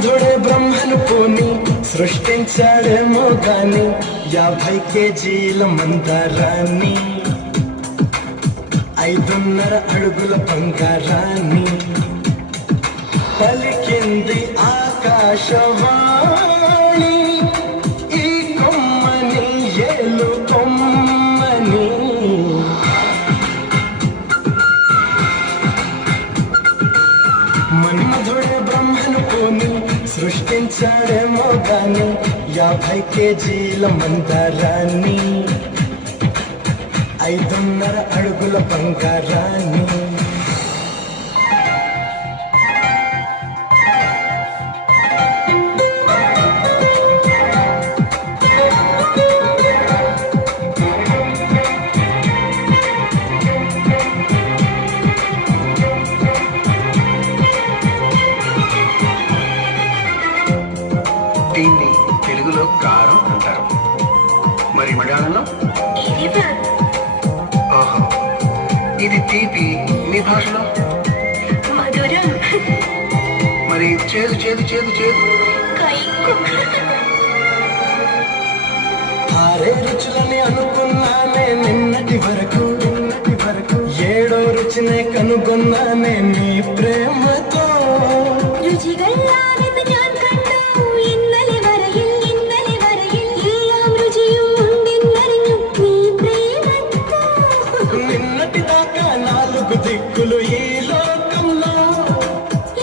మన్మధుడే బ్రహ్మను పోని సృష్టించాడేమో గాని 50 కేజీల మందారాన్ని 5.5 అడుగుల బంగారాన్ని పలికింది ఆకాశవాణి ఈ కొమ్మని ఏలు కొమ్మని మన్మధుడే బ్రహ్మను పోని సృష్టించాడేమో గాని 50 కేజీల మందారాన్ని 5.5 అడుగుల బంగారాన్ని దీన్ని తెలుగులో కారం అంటారు, మరి మలయాళంలో ఓహో, ఇది తీపి మీ భాషలో మధురం, మరి చేదు చేదు చేదు చేదు ఆరే రుచులని అనుకున్నానే నిన్నటి వరకు ఏడో రుచినే కనుగొన్నానే నీ ప్రేమతో രുചികളാണെന്ന് ഞാൻ കണ്ടു ഇന്നലെ വരയിൽ എല്ലാം രുചിയും ഉണ്ടെന്നറിഞ്ഞു നീ പ്രേമത്തോ నిన్నటి దాకా 4 దిక్కులు ఈ లోకంలో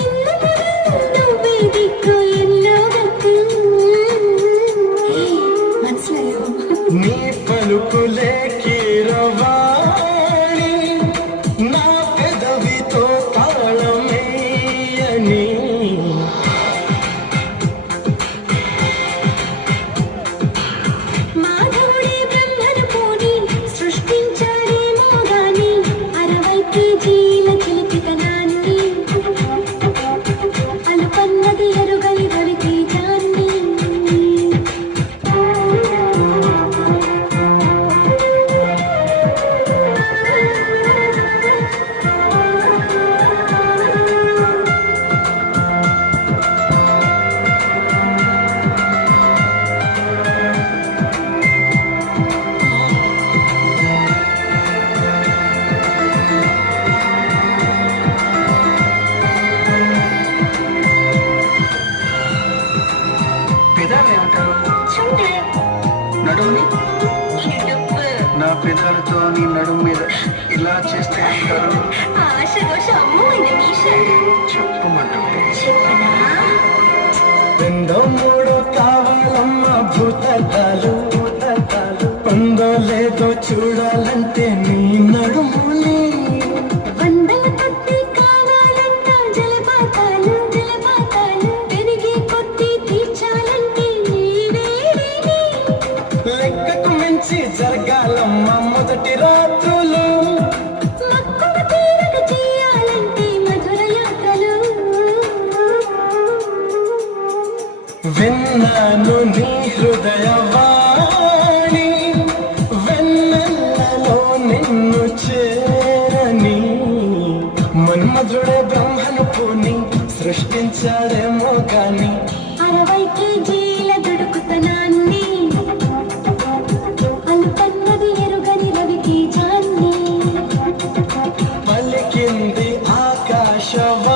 ഇന്നു മുതൽ నువ్వే దిక్కు ఈ లోకత్తు മനസ്സിലായോ నీ పలుకులే కీరవాణి నా పెదవితో తాళమేయని మాధవుడే బ్రహ్మను పోని సృష్టించాడేమో గాని 60 కేజీల చిలిపితనాన్ని అలుపన్నది ఎరుగని రవితేజాన్ని పెదాలు ఏమంటారు? చుండ్రు నడుముని ఇడుపు నా పెదాలతో నీ నడుము మీద ఇలా చేస్తే అంటారు. ఆశ దోష అమ్మో ఇది మీష చెప్పమంటుంటే చెప్పనా రెండో మూడో కావాలమ్మా భూతద్దాలు పొందో లేదో చూడాలంటే నీ నడుముని వందల కొద్ది కావాలంట జలపాతాలు పెరిగే కొద్ది తీర్చాలంటే నీ వేడిని లెక్కకు మించి జరగాలమ్మా మొదటి రాత్రులు మక్కువ తీరక చేయాలంటే మధుర యాత్రలు విన్నాను నీ హృదయవాణి వెన్నెల్లలో నిన్ను చేరని మన్మధుడే బ్రహ్మను పోని సృష్టించాడేమో గాని 60 కేజీల దుడుకుతనాన్ని అలుపన్నది ఎరుగని రవితేజాన్ని పలికింది ఆకాశవాణి